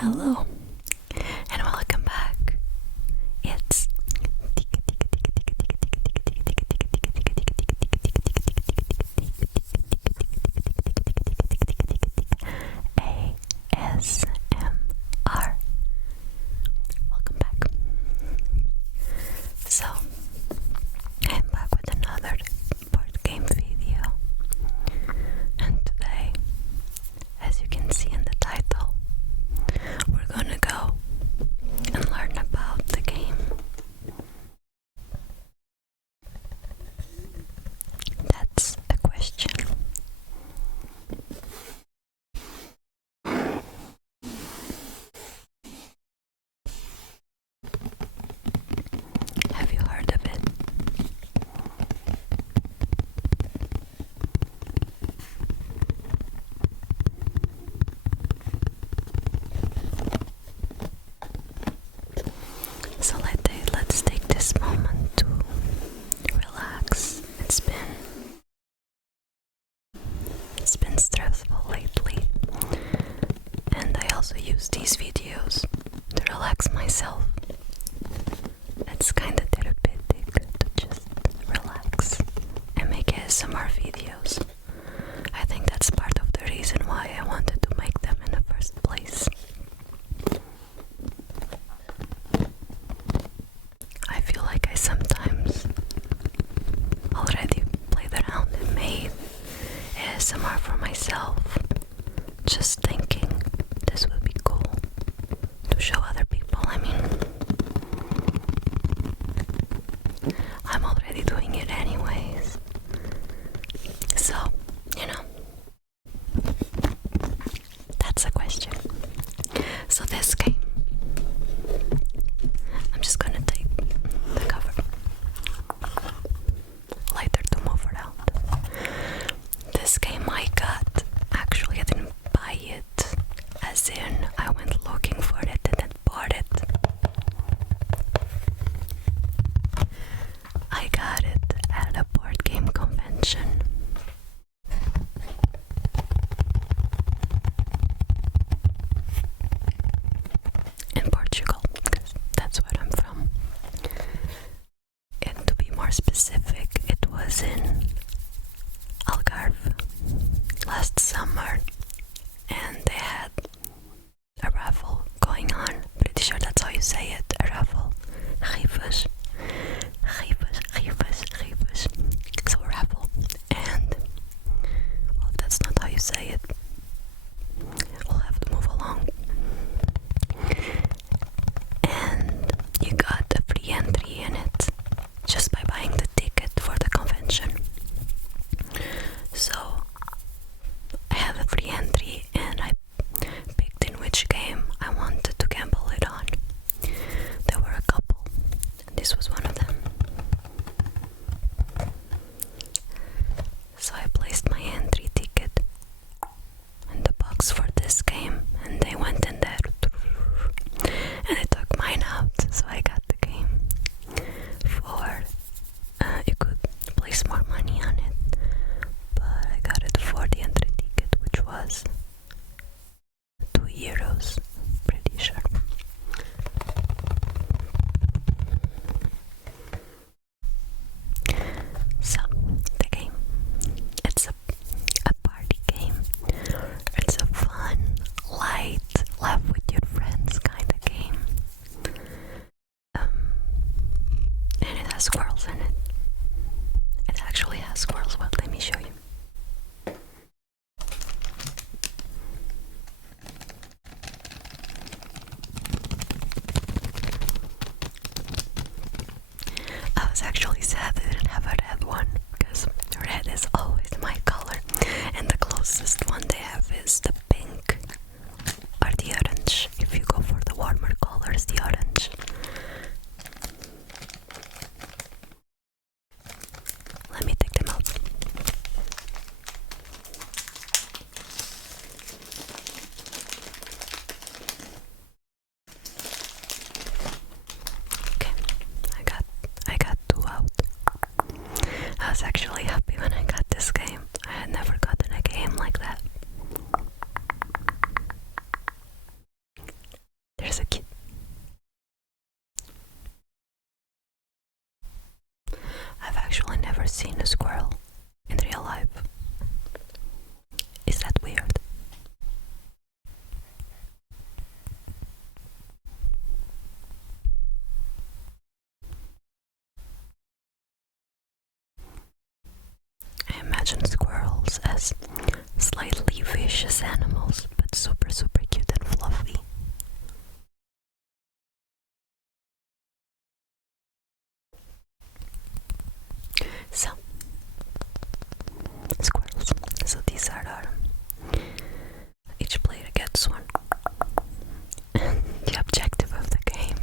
Hello and welcome back. It's ASMR. Welcome back. So, I'm back with another board game video. And today, as you can see in the title, we're gonna go and learn about the game. That's a question. Have you heard of it? So let's take this moment to relax. It's been stressful lately, and I also use these videos to relax myself. It's kinda therapeutic to just relax and make ASMR videos. I think that's part of the reason why I wanted to make them in the first place. I feel like I sometimes already played around and made ASMR for myself, just thinking this would be cool to show other people. I mean, I'm already doing it anyways. So, that's a question. So this game, I'm just gonna take the cover. Lighter to move it out. This game I didn't buy it, as in I went looking for it and then bought it. I got it at a board game convention. as slightly vicious animals, but super, super cute and fluffy. So, squirrels. So these are each player gets one. The objective of the game,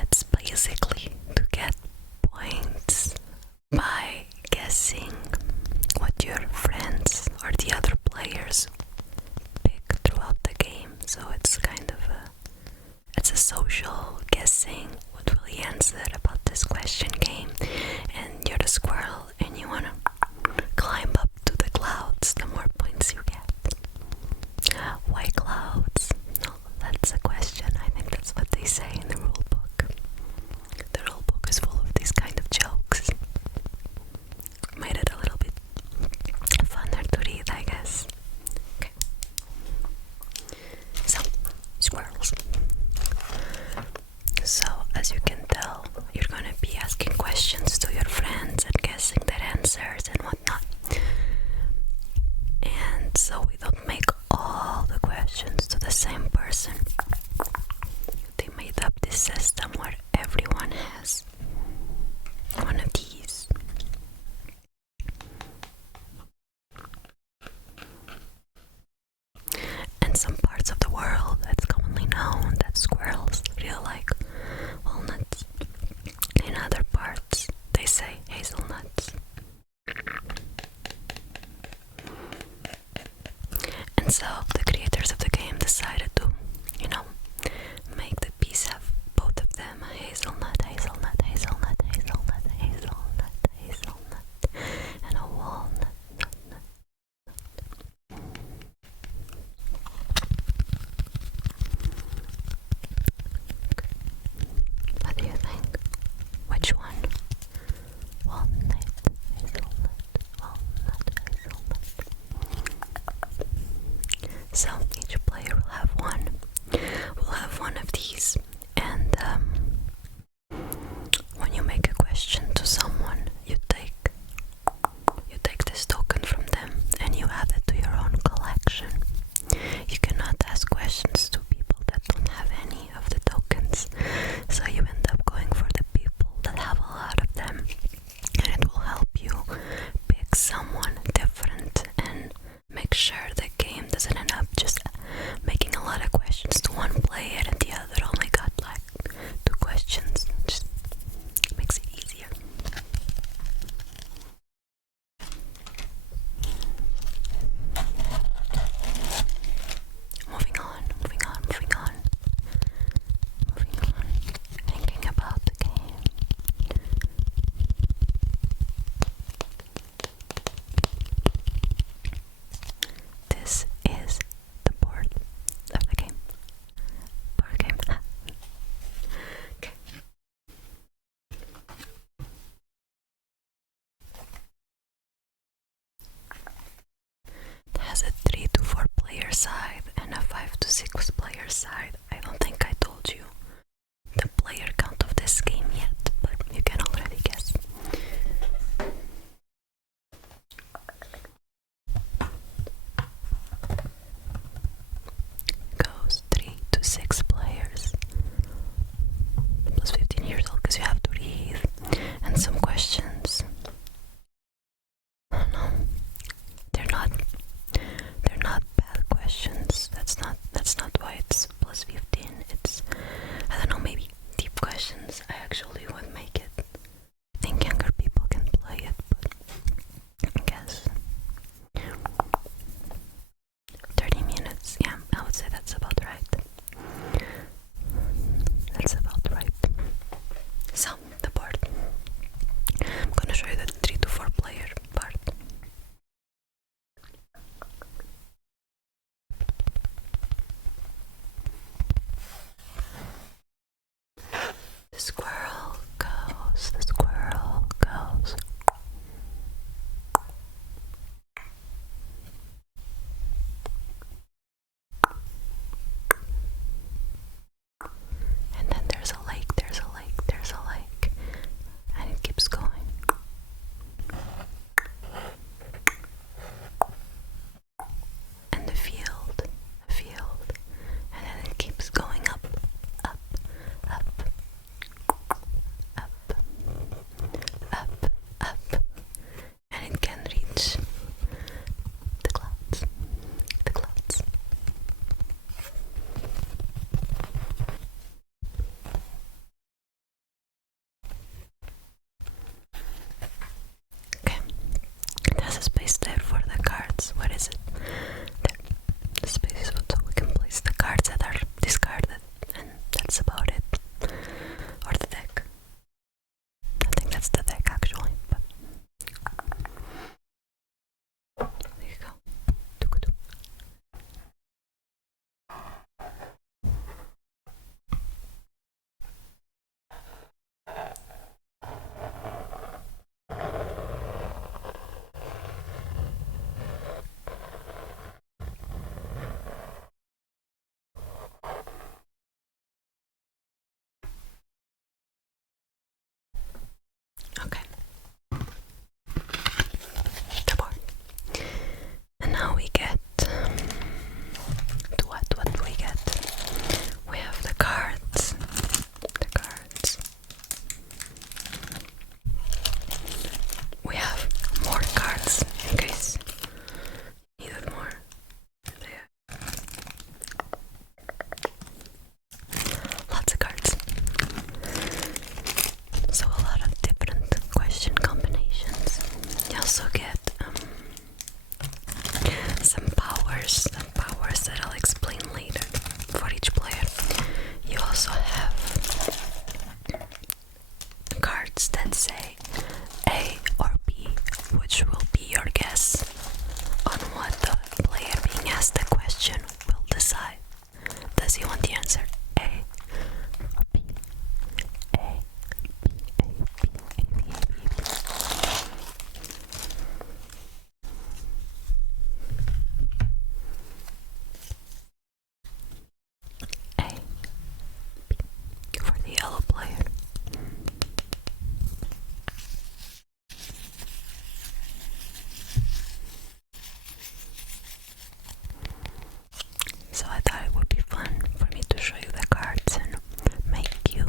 it's basically to get points by guessing what your friends or the other players pick throughout the game. So it's kind of it's a social guessing what will he answer about this question game, and you're the squirrel and you want to climb up to the clouds. The more points you get. Why clouds? No, that's a question. I think that's what they say in the rule book. The rule book is full of these kind of jokes. Made it a little bit funner to read, I guess. Okay. So, squirrels. So, as you can tell, you're gonna be asking questions to your friends and guessing their answers and whatnot. And so we don't make all the questions to the same person. They made up this system where everyone has one of these. In some parts of the world, it's commonly known that squirrels really like walnuts. In other parts, they say hazelnuts. And so the creators of the game decided to, make the piece have both of them, a hazelnut, hazelnut, hazelnut, hazelnut, hazelnut, hazelnut, and a walnut, nut, nut. What do you think? Which one? Walnut, hazelnut, walnut, hazelnut. So each player will have one. We'll have one of these, and when you make a question to someone, you take this token from them and you add it to your own collection. You cannot ask questions to people that don't have any of the tokens, so you end up going for the people that have a lot of them, and it will help you pick someone different and make sure the game doesn't end up just making a lot of questions to one player and the other only got like 2 questions. Just makes it easier. Moving on. Thinking about the game. This is the board of the game. Board game. Okay. It has a 3 to 4 player side and a 5 to 6 player side. I don't think I told you the player count of this game yet, but you can already guess. Goes 3 to 6 players. Plus 15 years old because you have to read and some questions. I don't know. They're not bad questions. That's not why it's plus 15. It's question will decide. Does he want the answer A or B? A, B, A, B, A, B, A, B, B. A, B for the yellow player. So I thought it would be fun for me to show you the cards and make you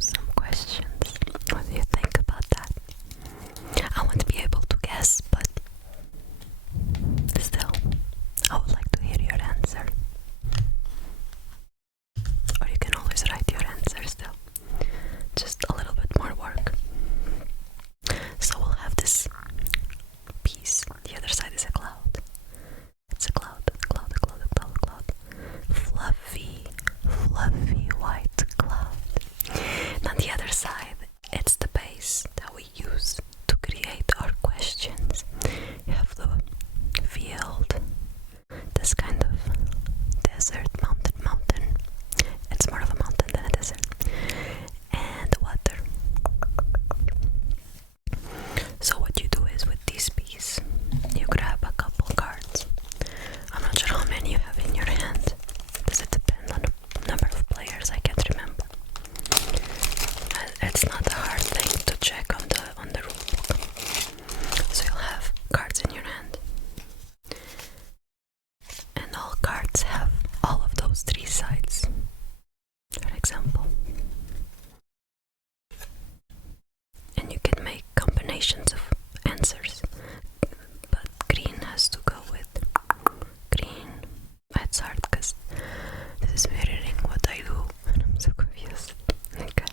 some questions. What do you think about that? I won't be able to guess, but still, I would like to hear your answer. Or you can always write your answer still. Just a little bit more work. So we'll have this piece. The other side is a cloud. It's a cloud, a cloud, a cloud, a cloud, a cloud. Fluffy, fluffy white cloud. And on the other side, it's the base that we use to create our questions. You have the field, this kind of desert, mountain. It's more of a mountain than a desert. And water. So what you do is with this piece, you grab a couple cards. I'm not sure how many you have in your hand. Does it depend on the number of players? I can't remember. It's not a hard thing to check on the rule book. So you'll have cards in your hand. And all cards have all of those three sides. For example. And you can make combinations of answers. But green has to go with green. It's hard because this is mirroring what I do and I'm so confused. Okay.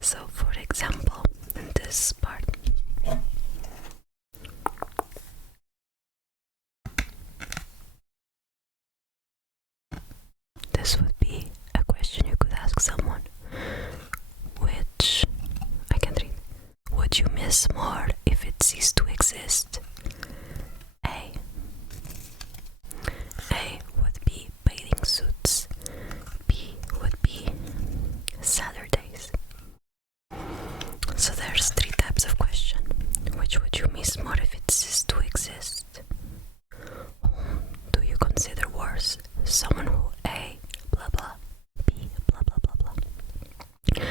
So for example, in this part, this would be a question you could ask someone. Which, I can't read. Would you miss more if it ceased to exist? A would be bathing suits. B would be Saturdays. So there's three types of question. Which would you miss more if it ceased to exist? Whom do you consider worse? Someone who A, blah blah, B, blah blah blah blah.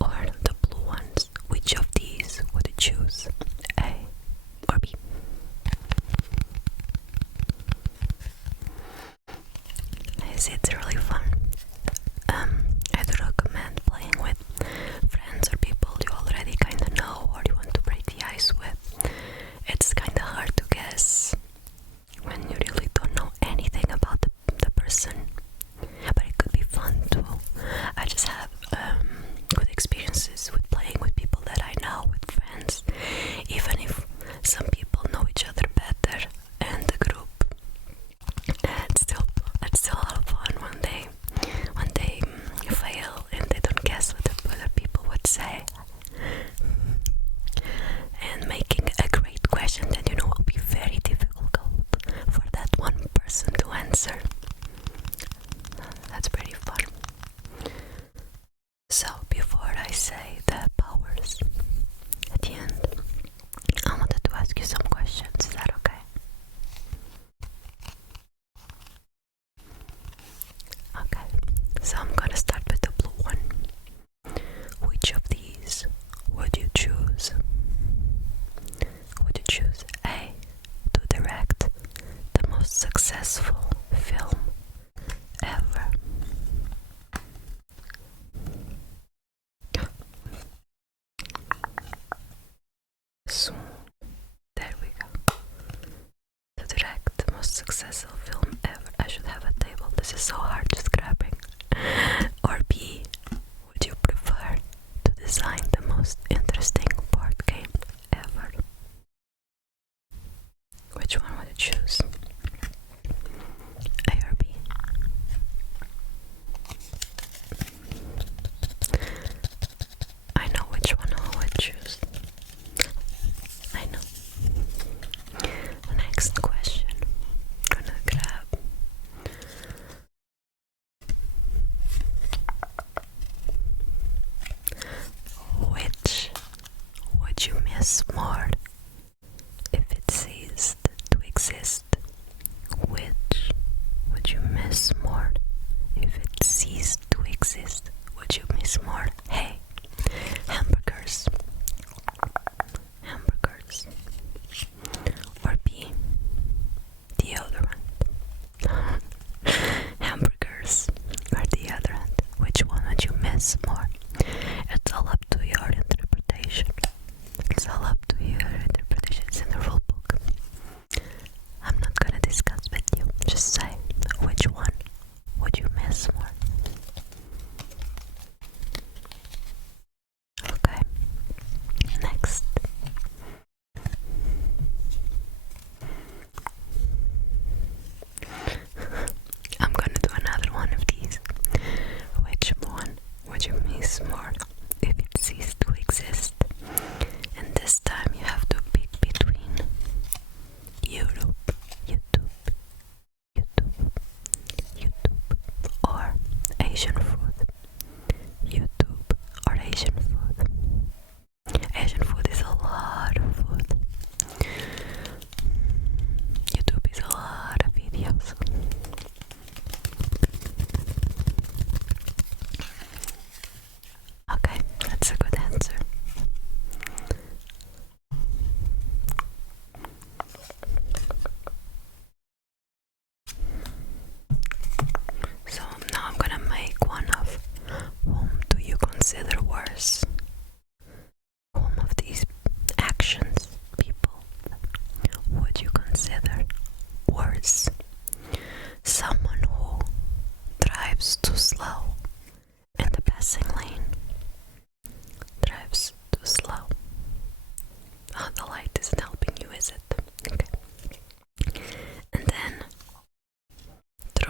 Or the blue ones. Which of these would you choose? A or B? It's really fun. I do recommend playing with friends or people you already kind of know or you want to break the ice with. It's kind of hard to guess when you really don't know anything about the person, but it could be fun too. I just have good experiences with playing with people that I know, with friends, even if some people know each other better and the group. It's still a lot of fun when they fail and they don't guess what other people would say. And making a great question that you know will be very difficult for that one person to answer. That's pretty fun. So before I say the powers at the end, I wanted to ask you some questions. Is that okay? Okay, so I'm gonna start with the blue one. Which of these would you choose? Would you choose A, to direct the most successful film ever? Soon. There we go. To direct the most successful film ever. I should have a table. This is so hard just grabbing. Or B, would you prefer to design the most interesting board game ever? Which one would you choose? A or B? I know which one I would choose. I know. Next question.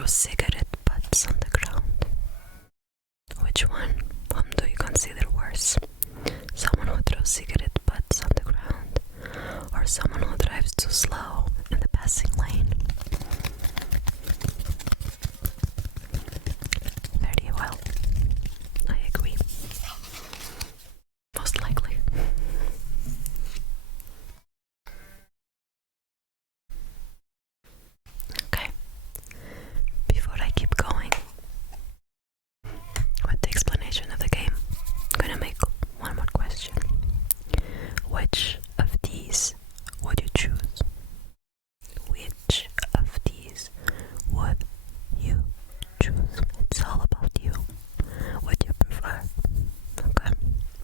cigarette butts on the ground. Which one? Whom do you consider worse? Someone who throws cigarette butts on the ground, or someone who drives too slow in the passing lane? Very well. I agree. Most likely. Okay. Before I keep going with the explanation of the game, I'm gonna make one more question. Which of these would you choose? Which of these would you choose? It's all about you. What you prefer. Okay,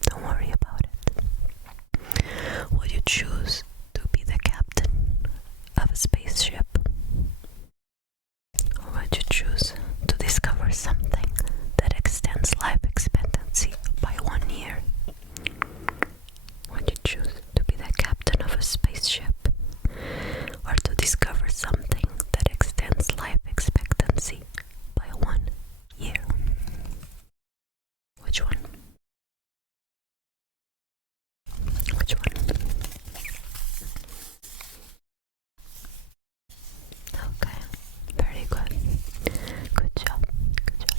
don't worry about it. Would you choose to be the captain of a spaceship? Or would you choose to discover something that extends life expectancy by 1 year? Would you choose to be the captain of a spaceship, or to discover something that extends life expectancy by 1 year? Which one? Which one? Okay, very good. Good job. Good job.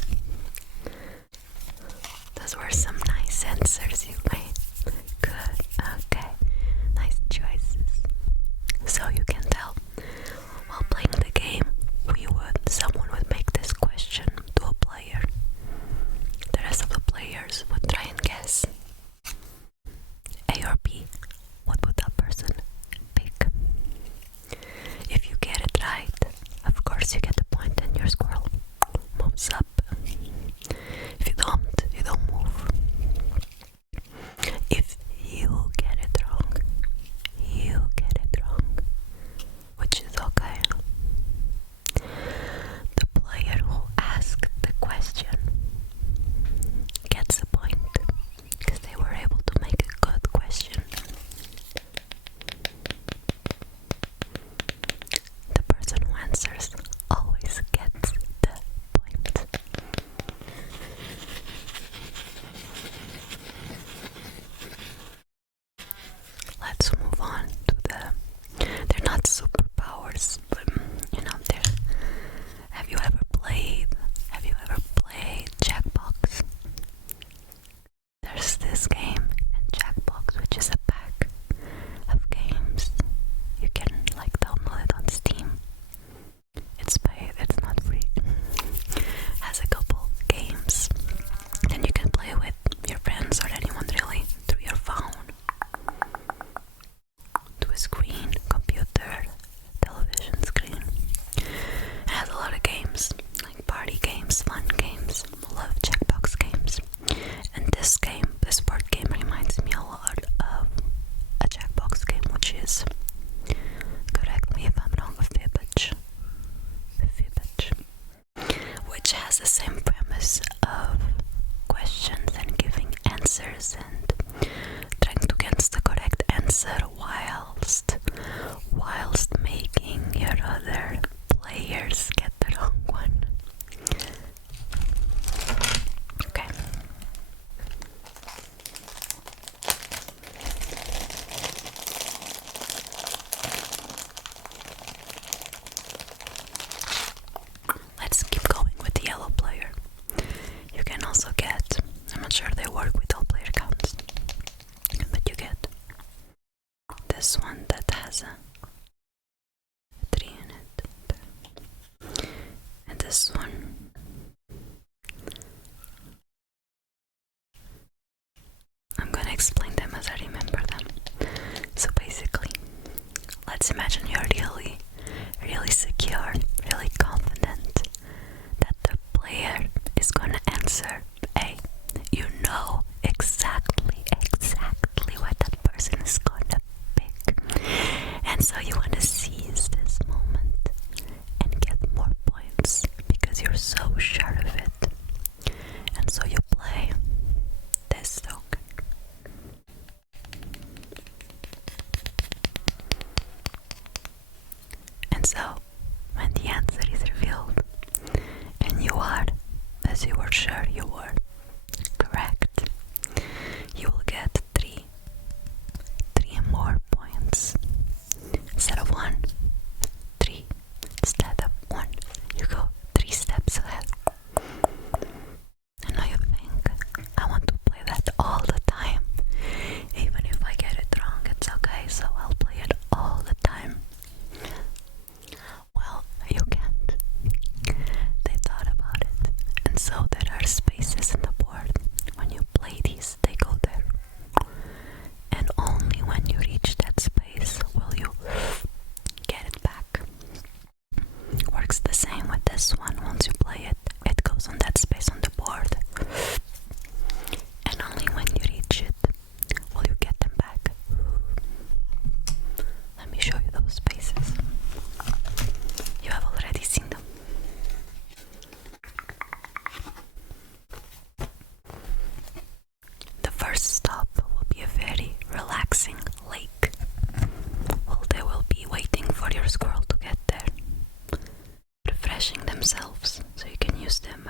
flashing themselves, so you can use them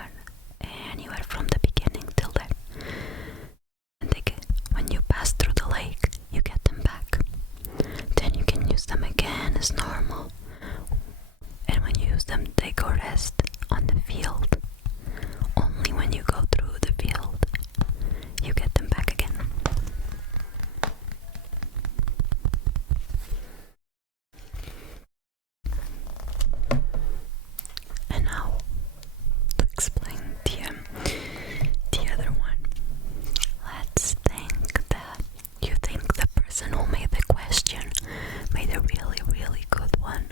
anywhere from the beginning till there. And when you pass through the lake, you get them back. Then you can use them again as normal. And when you use them, they go rest on the field. Only when you go through the field, you get them back again. And now, to explain the other one, let's think that you think the person who made the question made a really, really good one,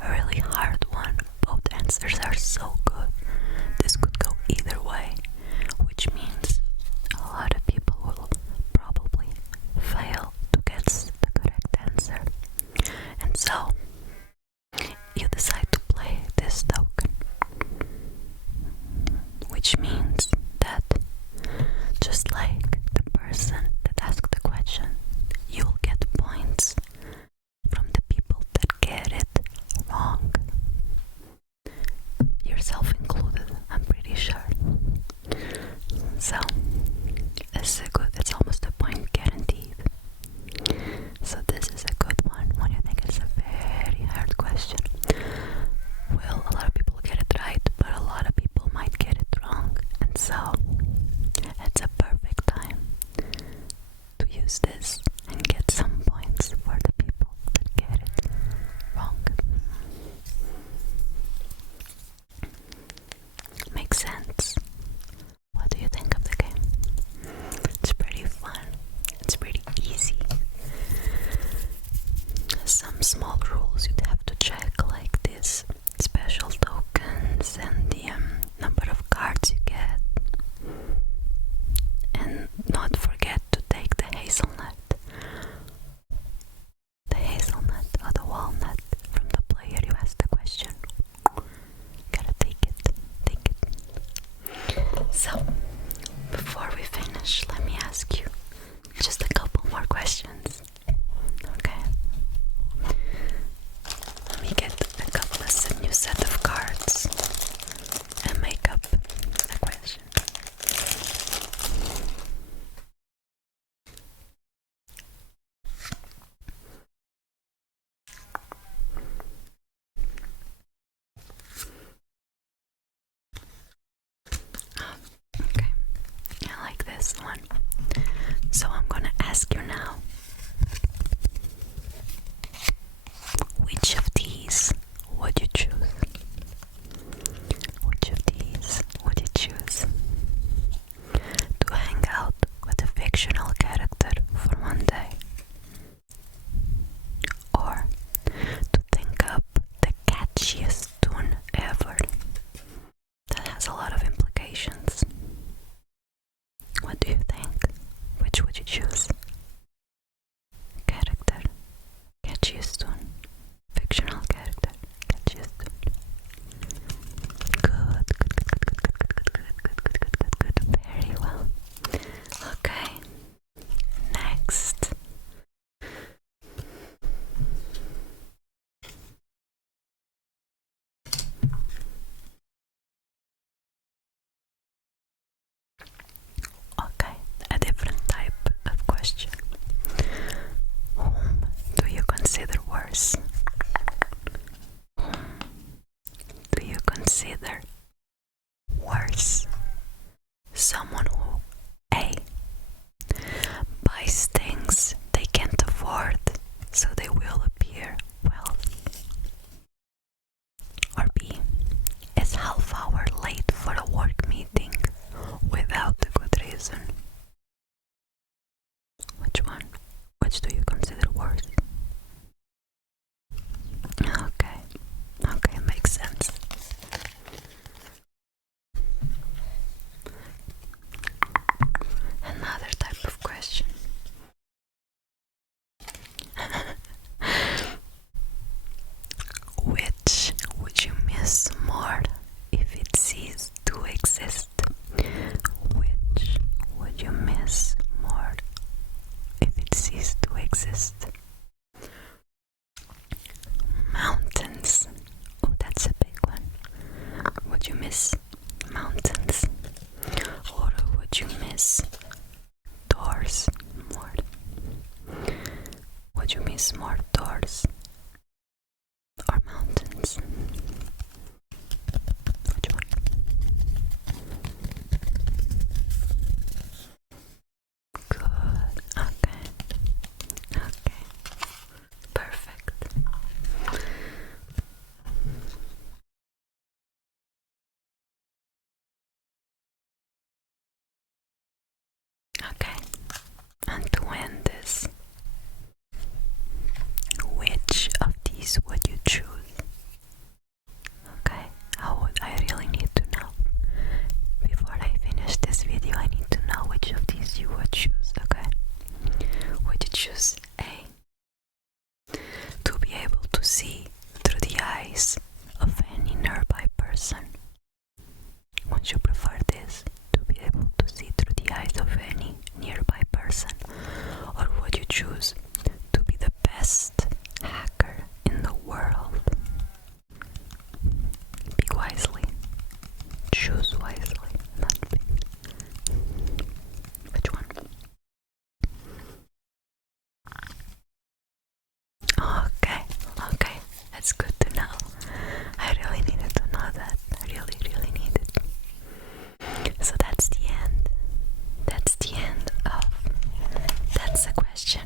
a really hard one. Both answers are so good. This could go either way, which means a lot of people will probably fail to get the correct answer. And so, you decide to play this token, which means that just like the person that asked the question, you'll get points from the people that get it wrong, yourself included, I'm pretty sure. So it's almost a point guaranteed. So this is a good one when you think it's a very hard question. Well, a lot of people get it right, but a lot of people might get it wrong. And so it's a perfect time to use this and get some points for the people that get it wrong. Makes sense. What do you think of the game? It's pretty fun. It's pretty easy. Some small rules you'd have to check, like this special tokens and the number of cards you get. And not forget to take the hazelnut. The hazelnut or the walnut from the player you asked the question. Gotta take it. Take it. So, before we finish, let me ask you just a couple more questions. Okay. Let me get a new set of cards and make up a question. Okay, I like this one. So I'm gonna ask you now, which of these would you choose? Which of these would you choose? To hang out with a fictional character for one day? Or to think up the catchiest tune ever? That has a lot of implications. What do you think? Which would you choose? Character, catchiest tune. Fictional character, catchiest tune. Good. Very well. Okay. Next. Okay, a different type of question. Whom do you consider worse? Whom do you consider worse? Someone who A. buys things they can't afford, so they will appear wealthy. Or B. is half hour late for a work meeting without a good reason. Which one? Which do you consider worse? Okay, makes sense. miss mountains? Or would you miss doors more? Would you miss more doors or mountains? Which one? Good. Okay. Okay. Perfect. Okay. And to end this, which of these would you choose? Okay, I really need to know. Before I finish this video, I need to know which of these you would choose, okay? Would you choose A, to be able to see through the eyes of any nearby person? Would you prefer this, to be able to see through the eyes of any nearby person? Or would you choose to be the best hacker in the world? Pick wisely. Choose wisely, not pick. Which one? Okay, okay, that's good to know. I really needed to know that. I really needed. So that's the end. That's the end of That's the Question.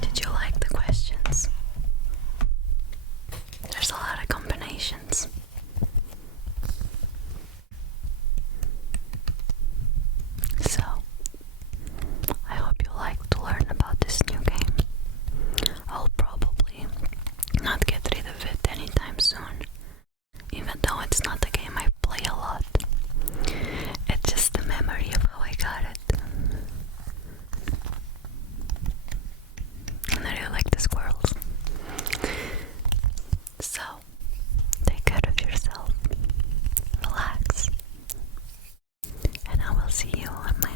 Did you like the questions? There's a lot of combinations. So, I hope you like to learn about this new game. I'll probably not get rid of it anytime soon, even though it's not a game I play a lot. It's just a memory of how I got it. And I really like the squirrels. So, take care of yourself, relax, and I will see you on my